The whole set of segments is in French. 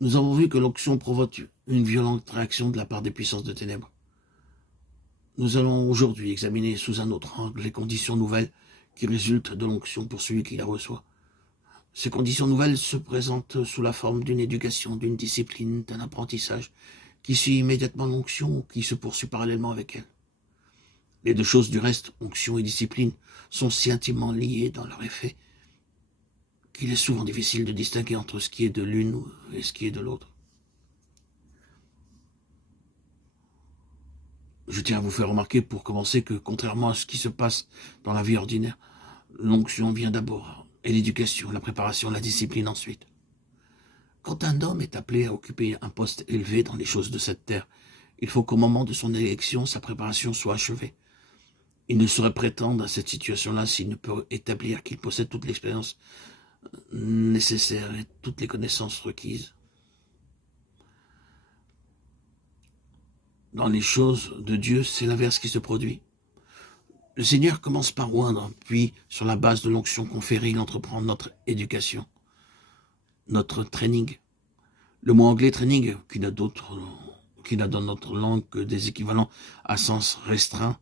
Nous avons vu que l'onction provoque une violente réaction de la part des puissances de ténèbres. Nous allons aujourd'hui examiner sous un autre angle les conditions nouvelles qui résultent de l'onction pour celui qui la reçoit. Ces conditions nouvelles se présentent sous la forme d'une éducation, d'une discipline, d'un apprentissage qui suit immédiatement l'onction ou qui se poursuit parallèlement avec elle. Les deux choses du reste, onction et discipline, sont si intimement liées dans leur effet qu'il est souvent difficile de distinguer entre ce qui est de l'une et ce qui est de l'autre. Je tiens à vous faire remarquer pour commencer que, contrairement à ce qui se passe dans la vie ordinaire, l'onction vient d'abord, et l'éducation, la préparation, la discipline ensuite. Quand un homme est appelé à occuper un poste élevé dans les choses de cette terre, il faut qu'au moment de son élection, sa préparation soit achevée. Il ne saurait prétendre à cette situation-là s'il ne peut établir qu'il possède toute l'expérience nécessaire et toutes les connaissances requises. Dans les choses de Dieu, c'est l'inverse qui se produit. Le Seigneur commence par oindre, puis, sur la base de l'onction conférée, il entreprend notre éducation, notre training. Le mot anglais training, qui n'a dans notre langue que des équivalents à sens restreint,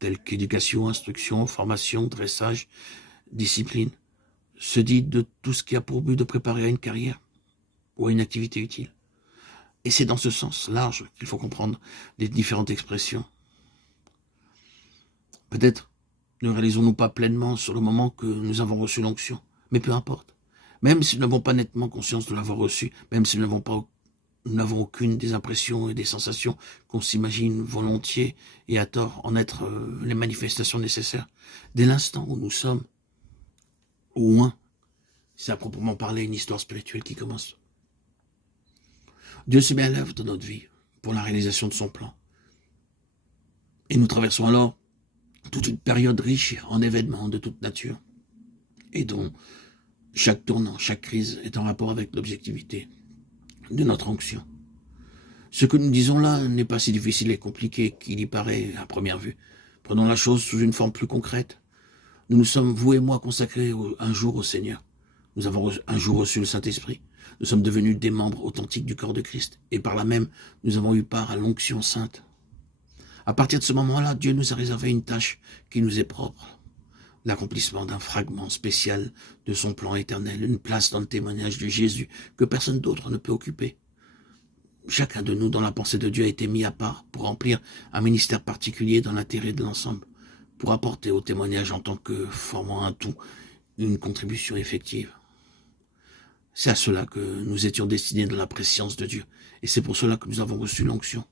tels qu'éducation, instruction, formation, dressage, discipline, se dit de tout ce qui a pour but de préparer à une carrière ou à une activité utile. Et c'est dans ce sens large qu'il faut comprendre les différentes expressions. Peut-être ne réalisons-nous pas pleinement sur le moment que nous avons reçu l'onction, mais peu importe. Même si nous n'avons pas nettement conscience de l'avoir reçu, même si nous n'avons aucune des impressions et des sensations qu'on s'imagine volontiers et à tort en être les manifestations nécessaires, dès l'instant où nous sommes, au moins, c'est à proprement parler une histoire spirituelle qui commence. Dieu se met à l'œuvre dans notre vie pour la réalisation de son plan. Et nous traversons alors toute une période riche en événements de toute nature et dont chaque tournant, chaque crise est en rapport avec l'objectivité de notre onction. Ce que nous disons là n'est pas si difficile et compliqué qu'il y paraît à première vue. Prenons la chose sous une forme plus concrète. Nous nous sommes, vous et moi, consacrés un jour au Seigneur. Nous avons un jour reçu le Saint-Esprit. Nous sommes devenus des membres authentiques du corps de Christ. Et par là même, nous avons eu part à l'onction sainte. À partir de ce moment-là, Dieu nous a réservé une tâche qui nous est propre. L'accomplissement d'un fragment spécial de son plan éternel, une place dans le témoignage de Jésus que personne d'autre ne peut occuper. Chacun de nous, dans la pensée de Dieu, a été mis à part pour remplir un ministère particulier dans l'intérêt de l'ensemble, pour apporter au témoignage en tant que formant un tout une contribution effective. C'est à cela que nous étions destinés dans la préscience de Dieu, et c'est pour cela que nous avons reçu l'onction.